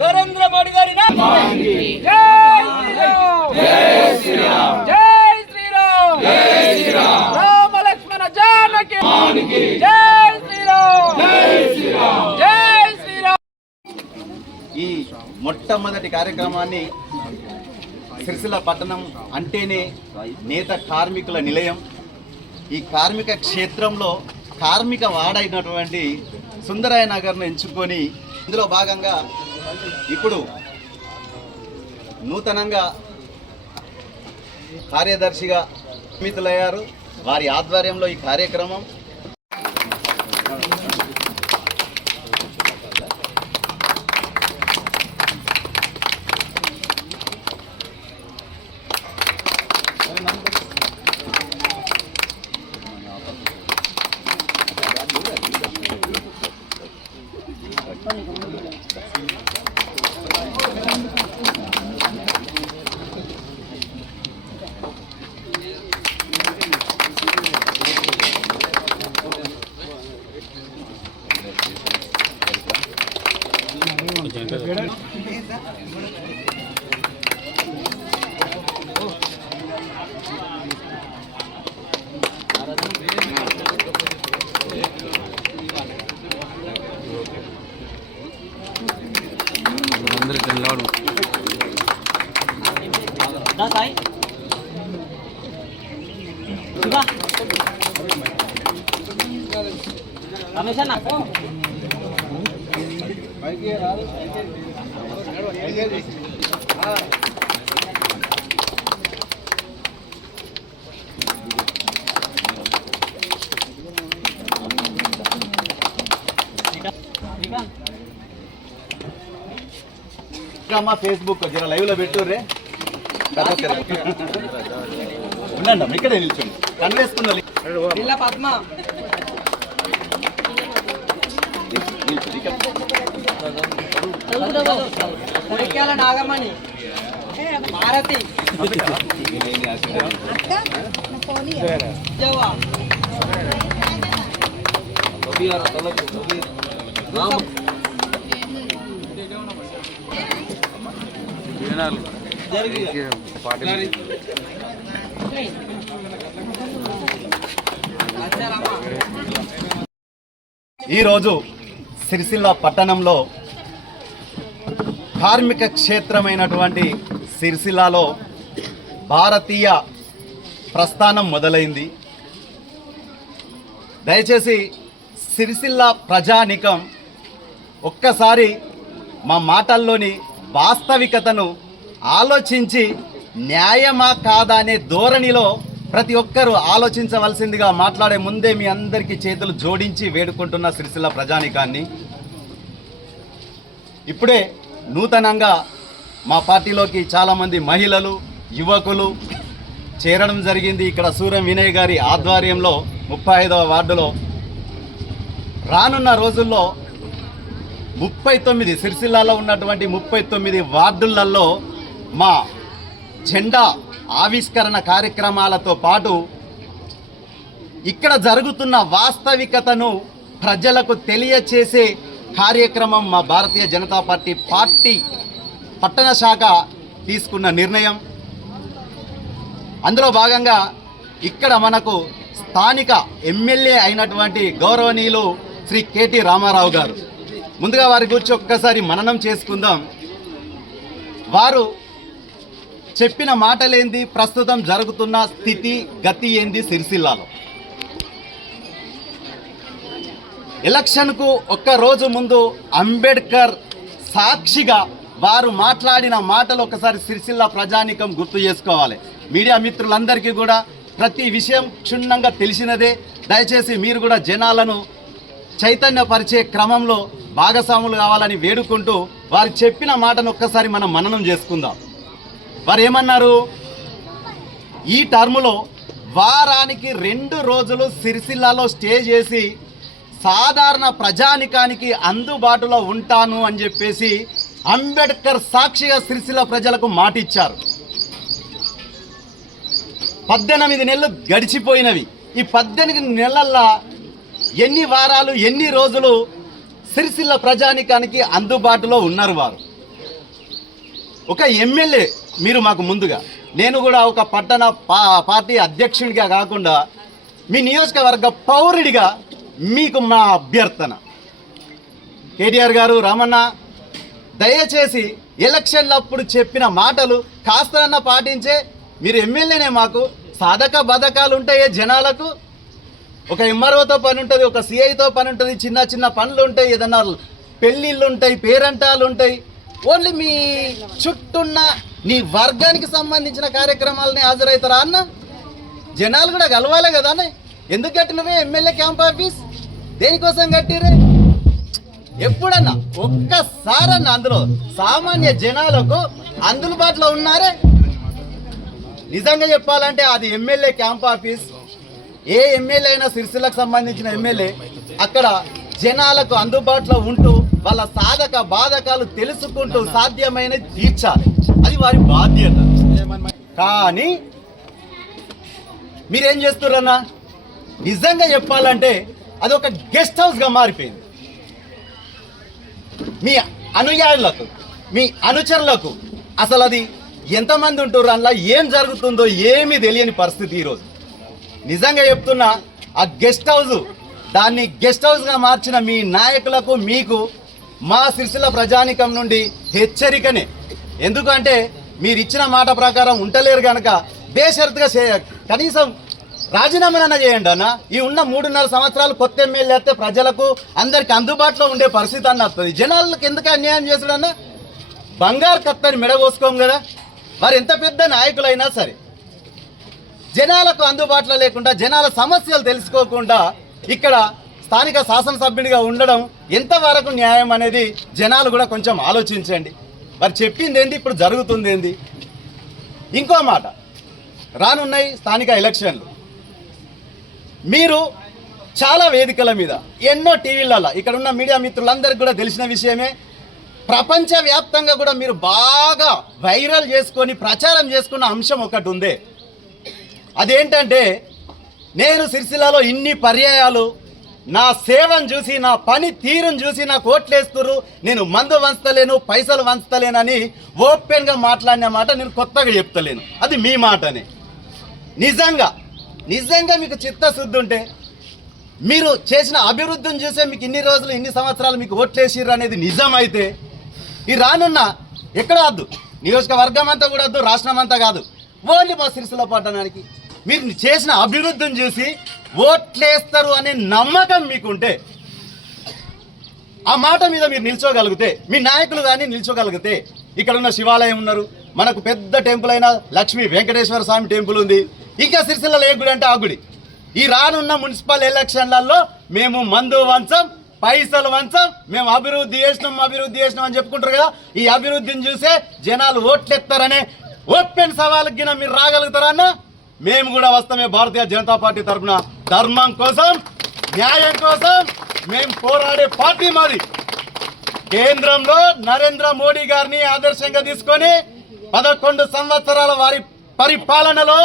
నరేంద్ర మోడీ గారి రామ లక్ష్మణ జానకి జై శ్రీరామ్ జై శ్రీరామ్. ఈ మొట్టమొదటి కార్యక్రమాన్ని సిరిసిల్ల పట్టణం అంటేనే నేత కార్మికుల నిలయం. ఈ కార్మిక క్షేత్రంలో కార్మిక వాడైనటువంటి సుందరయ్య నగర్ను ఎంచుకొని ఇందులో భాగంగా ఇప్పుడు నూతనంగా కార్యదర్శిగా నియమితులయ్యారు. వారి ఆధ్వర్యంలో ఈ కార్యక్రమం మా ఫేస్బుక్ జర లైవ్ లో పెట్టుర్రే. ఉండండి ఇక్కడే నిల్చోండి. కన్వేసుకున్న పద్మ నాగమణి భారతి ఈరోజు సిరిసిల్ల పట్టణంలో కార్మిక క్షేత్రమైనటువంటి సిరిసిల్లలో భారతీయ ప్రస్థానం మొదలైంది. దయచేసి సిరిసిల్ల ప్రజానికం ఒక్కసారి మా మాటల్లోని వాస్తవికతను ఆలోచించి న్యాయమా కాదా అనే ధోరణిలో ప్రతి ఒక్కరూ ఆలోచించవలసిందిగా మాట్లాడే ముందే మీ అందరికీ చేతులు జోడించి వేడుకుంటున్న సిరిసిల్ల ప్రజానికాన్ని. ఇప్పుడే నూతనంగా మా పార్టీలోకి చాలామంది మహిళలు యువకులు చేరడం జరిగింది. ఇక్కడ సూర్యం వినయ్ గారి ఆధ్వర్యంలో 35వ వార్డులో రానున్న రోజుల్లో 39 సిరిసిల్లాలో ఉన్నటువంటి 39 వార్డులలో మా జెండా ఆవిష్కరణ కార్యక్రమాలతో పాటు ఇక్కడ జరుగుతున్న వాస్తవికతను ప్రజలకు తెలియచేసే కార్యక్రమం మా భారతీయ జనతా పార్టీ పట్టణ శాఖ తీసుకున్న నిర్ణయం. అందులో భాగంగా ఇక్కడ మనకు స్థానిక ఎమ్మెల్యే అయినటువంటి గౌరవనీయులు శ్రీ కేటీ రామారావు గారు. ముందుగా వారి గురించి ఒక్కసారి మననం చేసుకుందాం. వారు చెప్పిన మాటలేంది, ప్రస్తుతం జరుగుతున్న స్థితి గతి ఏంది సిరిసిల్లాలో. ఎలక్షన్కు ఒక్క రోజు ముందు అంబేద్కర్ సాక్షిగా వారు మాట్లాడిన మాటలు ఒకసారి సిరిసిల్ల ప్రజానికం గుర్తు చేసుకోవాలి. మీడియా మిత్రులందరికీ కూడా ప్రతి విషయం క్షుణ్ణంగా తెలిసినదే. దయచేసి మీరు కూడా జనాలను చైతన్యపరిచే క్రమంలో భాగస్వాములు కావాలని వేడుకుంటూ వారు చెప్పిన మాటను ఒక్కసారి మనం మననం చేసుకుందాం. వారు ఏమన్నారు? ఈ టర్ములో వారానికి 2 రోజులు సిరిసిల్లాలో స్టే చేసి సాధారణ ప్రజానికానికి అందుబాటులో ఉంటాను అని చెప్పేసి అంబేద్కర్ సాక్షిగా సిరిసిల్ల ప్రజలకు మాటిచ్చారు. 18 నెలలు గడిచిపోయినవి. ఈ 18 నెలల్లో ఎన్ని వారాలు ఎన్ని రోజులు సిరిసిల్ల ప్రజానికానికి అందుబాటులో ఉన్నారు వారు? ఒక ఎమ్మెల్యే మీరు మాకు ముందుగా, నేను కూడా ఒక పట్టణ పార్టీ అధ్యక్షుడిగా కాకుండా మీ నియోజకవర్గ పౌరుడిగా మీకు మా అభ్యర్థన, కేటీఆర్ గారు, రామన్న, దయచేసి ఎలక్షన్లప్పుడు చెప్పిన మాటలు కాస్తనన్నా పాటించే. మీరు ఎమ్మెల్యేనే, మాకు సాధక బధకాలు ఉంటాయి జనాలకు. ఒక ఎంఆర్ఓతో పని ఉంటుంది, ఒక సిఐతో పని ఉంటుంది, చిన్న చిన్న పనులు ఉంటాయి, ఏదన్నా పెళ్ళిళ్ళు ఉంటాయి, పేరంటాలు ఉంటాయి. ఓన్లీ మీ చుట్టూన్న నీ వర్గానికి సంబంధించిన కార్యక్రమాలని హాజరవుతారా అన్న? జనాలు కూడా కలవాలి కదా అన్న. ఎందుకు కట్టినవే ఎమ్మెల్యే క్యాంప్ ఆఫీస్? దేనికోసం కట్టిరే? ఎప్పుడన్నా ఒక్కసారన్నా అందులో సామాన్య జనాలకు అందుబాటులో ఉన్నారే? నిజంగా చెప్పాలంటే అది ఎమ్మెల్యే క్యాంప్ ఆఫీస్. ఏ ఎమ్మెల్యే అయినా సిరిసిల్లకు సంబంధించిన ఎమ్మెల్యే అక్కడ జనాలకు అందుబాటులో ఉంటూ వాళ్ళ సాధక బాధకాలు తెలుసుకుంటూ సాధ్యమైన తీర్చాలి. అది వారి బాధ్యత. కానీ మీరేం చేస్తున్నారన్నా? నిజంగా చెప్పాలంటే అది ఒక గెస్ట్ హౌస్గా మారిపోయింది. మీ అనుయాయులకు, మీ అనుచరులకు అసలు అది ఎంతమంది ఉంటారు, అందులో ఏం జరుగుతుందో ఏమీ తెలియని పరిస్థితి ఈరోజు. నిజంగా చెప్తున్నా, ఆ గెస్ట్ హౌస్, దాన్ని గెస్ట్ హౌస్గా మార్చిన మీ నాయకులకు, మీకు మా సిరిసిల్ల ప్రజానికం నుండి హెచ్చరికనే. ఎందుకంటే మీరు ఇచ్చిన మాట ప్రకారం ఉంటలేరు కనుక బేషరతుగా కనీసం రాజీనామానన్నా చేయండి అన్న. ఈ ఉన్న 3.5 సంవత్సరాలు కొత్త ఎమ్మెల్యే అయితే ప్రజలకు అందరికి అందుబాటులో ఉండే పరిస్థితి అన్న వస్తుంది. జనాలకు ఎందుకు అన్యాయం చేసాడన్నా? బంగారు కత్తని మెడగోసుకోం కదా. వారు ఎంత పెద్ద నాయకులైనా సరే జనాలకు అందుబాటులో లేకుండా, జనాల సమస్యలు తెలుసుకోకుండా ఇక్కడ స్థానిక శాసనసభ్యుడిగా ఉండడం ఎంతవరకు న్యాయం అనేది జనాలు కూడా కొంచెం ఆలోచించండి. వారు చెప్పింది ఏంది, ఇప్పుడు జరుగుతుంది ఏంది? ఇంకో మాట, రానున్నాయి స్థానిక ఎలక్షన్లు. మీరు చాలా వేదికల మీద, ఎన్నో టీవీలలో, ఇక్కడ ఉన్న మీడియా మిత్రులందరికీ కూడా తెలిసిన విషయమే, ప్రపంచవ్యాప్తంగా కూడా మీరు బాగా వైరల్ చేసుకొని ప్రచారం చేసుకున్న అంశం ఒకటి ఉంది. అదేంటంటే, నేను సిరిసిల్లలో ఇన్ని పర్యాయాలు నా సేవను చూసి, నా పని తీరును చూసి నాకు ఓట్లేస్తున్నారు, నేను మందు వంచలేను, పైసలు వంచలేనని ఓపెన్గా మాట్లాడిన మాట నేను కొత్తగా చెప్తలేను. అది మీ మాటనే. నిజంగా మీకు చిత్తశుద్ధి ఉంటే, మీరు చేసిన అభివృద్ధిని చూసే మీకు ఇన్ని రోజులు, ఇన్ని సంవత్సరాలు మీకు ఓట్లేసిర్రు అనేది నిజమైతే, ఈ రానున్న ఎక్కడ వద్దు, నియోజకవర్గం అంతా కూడా వద్దు, రాష్ట్రం అంతా కాదు, ఓన్లీ మా సిరిసిల్ల పట్టణానికి మీరు చేసిన అభివృద్ధిని చూసి ఓట్లేస్తారు అనే నమ్మకం మీకుంటే, ఆ మాట మీద మీరు నిల్చోగలిగితే, మీ నాయకులు కానీ నిల్చోగలిగితే, ఇక్కడ ఉన్న శివాలయం ఉన్నారు, మనకు పెద్ద టెంపుల్ అయిన లక్ష్మీ వెంకటేశ్వర స్వామి టెంపుల్ ఉంది, ఇంకా సిరిసిల్లలో ఏ గుడి అంటే ఆ గుడి. ఈ రానున్న మున్సిపల్ ఎలక్షన్లలో మేము మందు వంచం, పైసలు వంచం, మేము అభివృద్ధి చేసినాం అని చెప్పుకుంటారు కదా. ఈ అభివృద్ధిని చూసే జనాలు ఓట్లెత్తారనే ఓపెన్ సవాలుకి మీరు రాగలుగుతారా అన్న? మేము కూడా వస్తామే. భారతీయ జనతా పార్టీ తరఫున ధర్మం కోసం, న్యాయం కోసం మేము పోరాడే పార్టీ మాది. కేంద్రంలో నరేంద్ర మోడీ గారిని ఆదర్శంగా తీసుకొని 11 సంవత్సరాల వారి పరిపాలనలో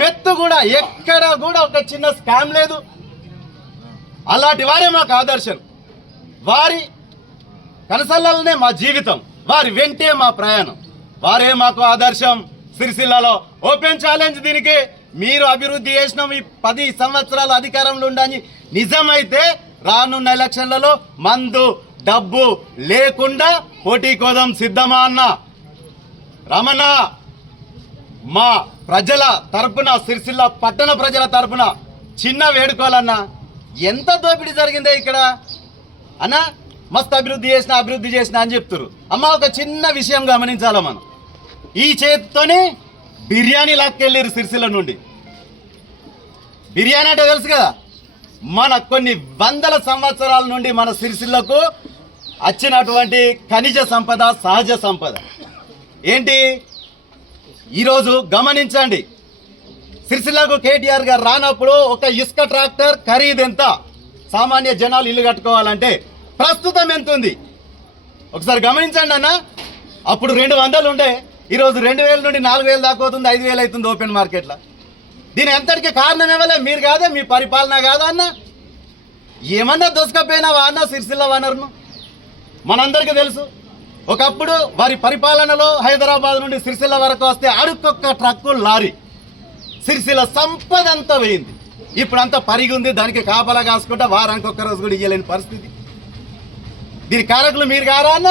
మెత్తు కూడా ఎక్కడ కూడా ఒక చిన్న స్కామ్ లేదు. అలాంటి వారే మాకు ఆదర్శం. వారి కనసల్లనే మా జీవితం, వారి వెంటే మా ప్రయాణం, వారే మాకు ఆదర్శం. సిరిసిల్లలో ఓపెన్ ఛాలెంజ్ దీనికి. మీరు అభివృద్ధి చేసిన ఈ 10 సంవత్సరాలు అధికారంలో ఉండని నిజమైతే రానున్న ఎలక్షన్లలో మందు డబ్బు లేకుండా పోటీ కోదం సిద్ధమా అన్న? రమణ, మా ప్రజల తరపున, సిరిసిల్ల పట్టణ ప్రజల తరపున చిన్న వేడుకోవాలన్నా. ఎంత దోపిడీ జరిగిందే ఇక్కడ అన్న. మస్తు అభివృద్ధి చేసిన అని చెప్తారు. అమ్మ, ఒక చిన్న విషయం గమనించాలా మనం. ఈ చేతితోనే బిర్యానీ లాక్కెళ్ళారు సిరిసిల్ల నుండి. బిర్యానీ అంటే తెలుసు కదా, మన కొన్ని వందల సంవత్సరాల నుండి మన సిరిసిల్లకు వచ్చినటువంటి ఖనిజ సంపద, సహజ సంపద ఏంటి ఈరోజు గమనించండి. సిరిసిల్లకు కేటీఆర్ గారు రానప్పుడు ఒక ఇసుక ట్రాక్టర్ ఖరీదు ఎంత, సామాన్య జనాలు ఇల్లు కట్టుకోవాలంటే ప్రస్తుతం ఎంత ఉంది ఒకసారి గమనించండి అన్న. అప్పుడు 200 ఉండే, ఈరోజు 2000 నుండి 4000 దాకా అవుతుంది, 5000 అవుతుంది ఓపెన్ మార్కెట్లో. దీని ఎంతటికి కారణం ఏమలే మీరు కాదా, మీ పరిపాలన కాదా అన్న? ఏమన్నా దోసుకపోయినావా అన్న సిరిసిల్ల వనరును? మనందరికీ తెలుసు, ఒకప్పుడు వారి పరిపాలనలో హైదరాబాద్ నుండి సిరిసిల్ల వరకు వస్తే అడుక్కొక్క ట్రక్కు లారీ సిరిసిల్ల సంపద అంతా పోయింది. ఇప్పుడు అంతా పరిగి ఉంది, దానికి కాపలా కాసుకుంటా వారానికి ఒక్క రోజు కూడా ఇయ్యలేని పరిస్థితి. దీని కారకులు మీరు కారా అన్న?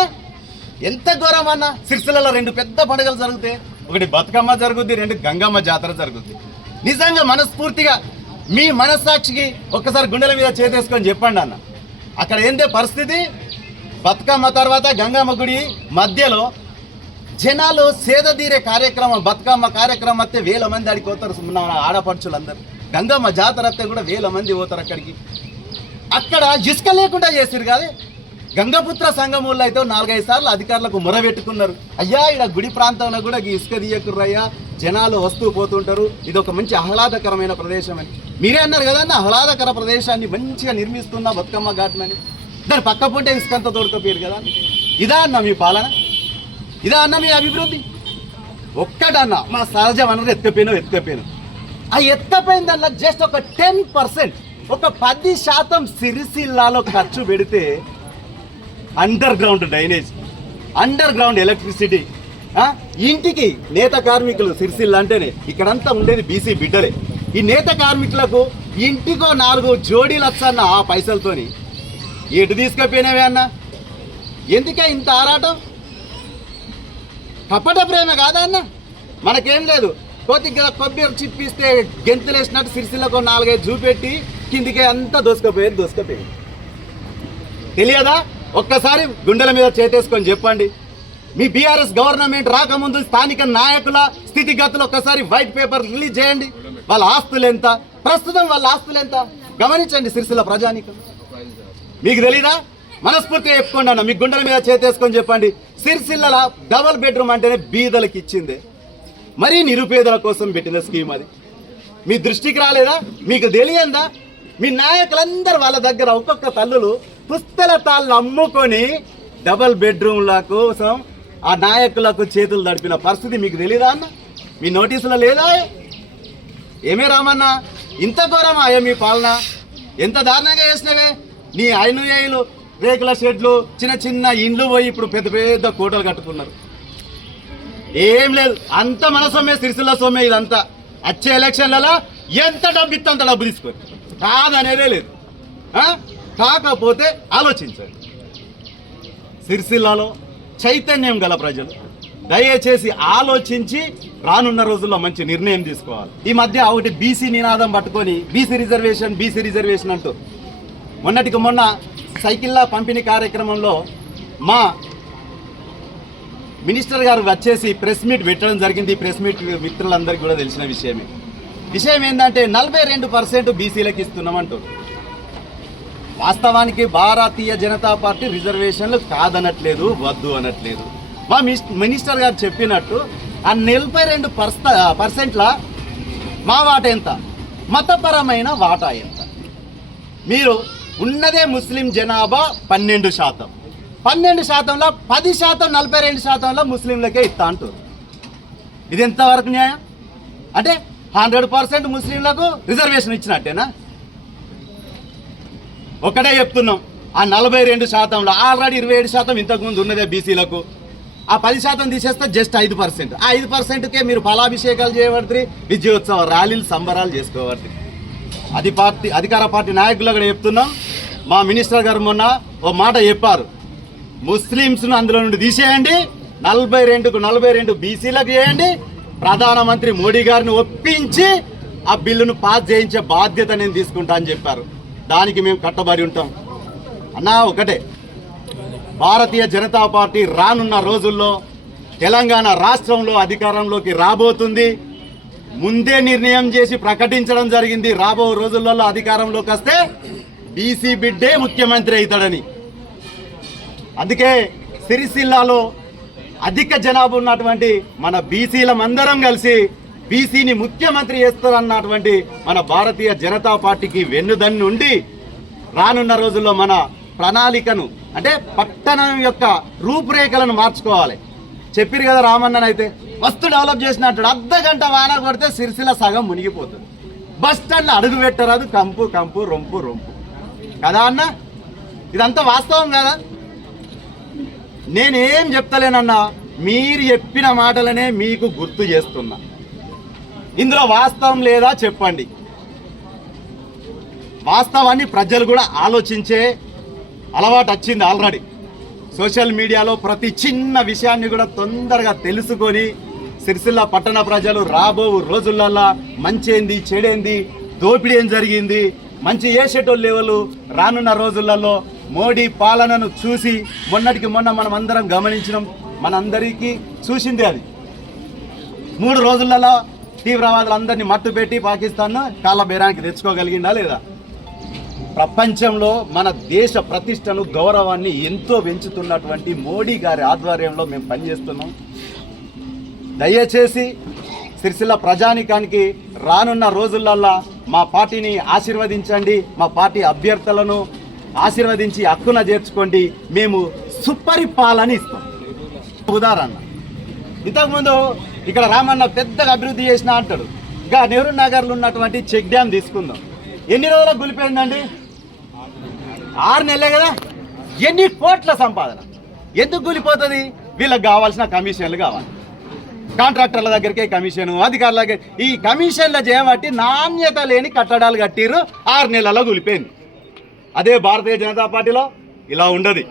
ఎంత ఘోరం అన్న. సిరిసిల్లలో 2 పెద్ద పండుగలు జరుగుతాయి, ఒకటి బతుకమ్మ జరుగుద్ది, 2 గంగమ్మ జాతర జరుగుద్ది. నిజంగా మనస్ఫూర్తిగా మీ మనస్సాక్షికి ఒక్కసారి గుండెల మీద చేతేసుకొని చెప్పండి అన్న, అక్కడ ఏందే పరిస్థితి? బతుకమ్మ తర్వాత గంగమ్మ గుడి మధ్యలో జనాలు సేదతీరే కార్యక్రమం, బతుకమ్మ కార్యక్రమం వస్తే 1000 మంది అడిగి పోతారు. ఆడపడుచులందరూ గంగమ్మ జాతర వస్తే కూడా 1000 మంది పోతారు అక్కడికి. అక్కడ ఇసుక లేకుండా చేసారు కాదే. గంగపుత్ర సంఘముల్లో అయితే 4-5 సార్లు అధికారులకు మొరబెట్టుకున్నారు, అయ్యా ఇక్కడ గుడి ప్రాంతంలో కూడా ఇసుక తీయకుర్రయ్యా, జనాలు వస్తూ పోతుంటారు, ఇది ఒక మంచి ఆహ్లాదకరమైన ప్రదేశం అని. మీరే అన్నారు కదన్న, ఆహ్లాదకర ప్రదేశాన్ని మంచిగా నిర్మిస్తున్నా బతుకమ్మ ఘాట్మని, దాని పక్క పుంటే ఇసుకంతా తోడుకపోయారు కదా. ఇదా అన్న మీ పాలన? ఇదా అన్న మీ అభివృద్ధి? ఒక్కటన్న మా సహజ వనరు ఎత్తుకపోయాను. ఆ ఎత్తుకపోయిన దానిలో జస్ట్ ఒక 10%, ఒక 10% సిరిసిల్లాలో ఖర్చు పెడితే under ground drainage, under ground electricity, ఇంటికి నేత కార్మికులు సిరిసిల్ల అంటేనే ఇక్కడంతా ఉండేది బీసీ బిడ్డలే. ఈ నేత కార్మికులకు ఇంటికో 4 జోడీలు వచ్చన్న ఆ పైసలతోని ఎటు తీసుకపోయినవే అన్న? ఎందుకే ఇంత ఆరాటం? కపట ప్రేమ కాదా అన్న? మనకేం లేదు, కొద్దిగా కొబ్బరి చిప్పిస్తే గెంతులేసినట్టు సిరిసిల్లకు 4-5 చూపెట్టి కిందికే అంతా దోసుకపోయేది. తెలియదా? ఒక్కసారి గుండెల మీద చేతేసుకొని చెప్పండి. మీ బీఆర్ఎస్ గవర్నమెంట్ రాకముందు స్థానిక నాయకుల స్థితిగతులు ఒక్కసారి వైట్ పేపర్ రిలీజ్ చేయండి. వాళ్ళ ఆస్తులు ఎంత, ప్రస్తుతం వాళ్ళ ఆస్తులు ఎంత గమనించండి. సిరిసిల్ల ప్రజానీకం మీకు తెలీదా? మనస్ఫూర్తిగా చెప్పుకోండి అన్న, మీ గుండెల మీద చేతేసుకొని చెప్పండి. సిరిసిల్ల డబుల్ బెడ్రూమ్ అంటేనే బీదలకు ఇచ్చిందే, మరీ నిరుపేదల కోసం పెట్టిన స్కీమ్ అది. మీ దృష్టికి రాలేదా? మీకు తెలియందా? మీ నాయకులందరూ వాళ్ళ దగ్గర ఒక్కొక్క తల్లులు పుస్తల తాళ్ళు అమ్ముకొని డబుల్ బెడ్రూమ్ల కోసం ఆ నాయకులకు చేతులు దడిపిన పరిస్థితి మీకు తెలీదా అన్న? మీ నోటీసులో లేదా? ఏమే రామన్న, ఇంత ఘోరమా అయ్యా మీ పాలన? ఎంత దారుణంగా చేసినవే. నీ ఐనుయేలు రేకుల షెడ్లు, చిన్న ఇండ్లు పోయి ఇప్పుడు పెద్ద పెద్ద కోటలు కట్టుకున్నారు. ఏం లేదు, అంత మన సొమ్మే, సిరిసిల్ల సొమ్మే ఇదంతా. వచ్చే ఎలక్షన్లలో ఎంత డబ్బు ఇస్తే అంత డబ్బు తీసుకోరు, కాదనేదే లేదు. కాకపోతే ఆలోచించండి, సిరిసిల్లలో చైతన్యం గల ప్రజలు దయచేసి ఆలోచించి రానున్న రోజుల్లో మంచి నిర్ణయం తీసుకోవాలి. ఈ మధ్య ఒకటి బీసీ నినాదం పట్టుకొని బీసీ రిజర్వేషన్ అంటూ మొన్నటికి మొన్న సైకిళ్ళ పంపిణీ కార్యక్రమంలో మా మినిస్టర్ గారు వచ్చేసి ప్రెస్ మీట్ పెట్టడం జరిగింది. ఈ ప్రెస్ మీట్ మిత్రులందరికీ కూడా తెలిసిన విషయం ఏంటంటే 42% బీసీలకు ఇస్తున్నామంటూ. వాస్తవానికి భారతీయ జనతా పార్టీ రిజర్వేషన్లు కాదనట్లేదు, వద్దు అనట్లేదు. మా మినిస్టర్ గారు చెప్పినట్టు ఆ 42%ల మా వాటా ఎంత, మతపరమైన వాటా ఎంత? మీరు ఉన్నదే ముస్లిం జనాభా 12%, 12%లో 10% 42%లో ముస్లింలకే ఇస్తా అంటారు. ఇది ఎంతవరకు న్యాయం? అంటే 100% ముస్లింలకు రిజర్వేషన్ ఇచ్చినట్టేనా? ఒకటే చెప్తున్నాం, ఆ 42%లో ఆల్రెడీ 27% ఇంతకుముందు ఉన్నదే బీసీలకు. ఆ 10% తీసేస్తే జస్ట్ 5%. ఆ 5%కే మీరు ఫలాభిషేకాలు చేయబడుతుంది, విజయోత్సవ ర్యాలీలు సంబరాలు చేసుకోబడుతుంది. అధికార పార్టీ నాయకులు కూడా చెప్తున్నాం. మా మినిస్టర్ గారు మొన్న ఓ మాట చెప్పారు, ముస్లింస్ను అందులో నుండి తీసేయండి, 42కు 42 బీసీలకు చేయండి, ప్రధానమంత్రి మోడీ గారిని ఒప్పించి ఆ బిల్లును పాస్ చేయించే బాధ్యత నేను తీసుకుంటా అని చెప్పారు. దానికి మేము కట్టబడి ఉంటాం అన్నా. ఒకటే, భారతీయ జనతా పార్టీ రానున్న రోజుల్లో తెలంగాణ రాష్ట్రంలో అధికారంలోకి రాబోతుంది. ముందే నిర్ణయం చేసి ప్రకటించడం జరిగింది, రాబో రోజులలో అధికారంలోకి వస్తే బీసీ బిడ్డే ముఖ్యమంత్రి అవుతాడని. అందుకే సిరిసిల్లాలో అధిక జనాభా ఉన్నటువంటి మన బీసీలమందరం కలిసి బీసీని ముఖ్యమంత్రి చేస్తారన్నటువంటి మన భారతీయ జనతా పార్టీకి వెన్నుదన్ను ఉండి రానున్న రోజుల్లో మన ప్రణాళికను అంటే పట్టణం యొక్క రూపురేఖలను మార్చుకోవాలి. చెప్పిరు కదా రామన్ననైతే మస్తు డెవలప్ చేసినట్టు, అర్ధ గంట వాన కొడితే సిరిసిల్ల సగం మునిగిపోతుంది. బస్ స్టాండ్లో అడుగు పెట్టరాదు, కంపు కంపు రొంపు రొంపు కదా అన్న. ఇదంతా వాస్తవం కదా. నేనేం చెప్తలేనన్నా, మీరు చెప్పిన మాటలనే మీకు గుర్తు చేస్తున్నా. ఇందులో వాస్తవం లేదా చెప్పండి. వాస్తవాన్ని ప్రజలు కూడా ఆలోచించే అలవాటు వచ్చింది ఆల్రెడీ. సోషల్ మీడియాలో ప్రతి చిన్న విషయాన్ని కూడా తొందరగా తెలుసుకొని సిరిసిల్ల పట్టణ ప్రజలు రాబో రోజులల్లో మంచేంది చెడేంది దోపిడీ ఏం జరిగింది మంచి చేసేటోళ్ళు లెవెలు రానున్న రోజులలో మోడీ పాలనను చూసి మొన్నటికి మొన్న మనం అందరం గమనించడం మనందరికీ చూసిందే. అది 3 రోజులలో తీవ్రవాదులందరినీ మట్టు పెట్టి పాకిస్తాన్ కాళ్ళ బేరానికి తెచ్చుకోగలిగిందా లేదా? ప్రపంచంలో మన దేశ ప్రతిష్టను గౌరవాన్ని ఎంతో పెంచుతున్నటువంటి మోడీ గారి ఆధ్వర్యంలో మేము పనిచేస్తున్నాం. దయచేసి సిరిసిల్ల ప్రజానికానికి రానున్న రోజులల్లో మా పార్టీని ఆశీర్వదించండి, మా పార్టీ అభ్యర్థులను ఆశీర్వదించి హక్కున చేర్చుకోండి. మేము సుపరిపాలన ఇస్తాం. ఉదాహరణ, ఇంతకుముందు ఇక్కడ రామన్న పెద్దగా అభివృద్ధి చేసిన అంటాడు. ఇంకా నెహ్రూ నగర్లో ఉన్నటువంటి చెక్ డ్యామ్ తీసుకుందాం. ఎన్ని రోజులకు గులిపోయిందండి? 6 నెలలే కదా. ఎన్ని కోట్ల సంపాదన ఎందుకు కూలిపోతుంది? వీళ్ళకి కావాల్సిన కమిషన్లు కావాలి. కాంట్రాక్టర్ల దగ్గరికే కమిషన్, అధికారుల దగ్గర ఈ కమిషన్ల చేయబట్టి నాణ్యత లేని కట్టడాలు కట్టిర్రు, 6 నెలల్లో కూలిపోయింది. అదే భారతీయ జనతా పార్టీలో ఇలా ఉండదు.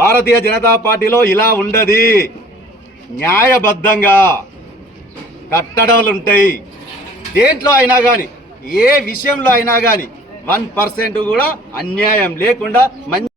భారతీయ జనతా పార్టీలో ఇలా ఉండదు. న్యాయబద్ధంగా కట్టడాలు ఉంటాయి. దేంట్లో అయినా కానీ, ఏ విషయంలో అయినా కానీ 1% కూడా అన్యాయం లేకుండా మంచి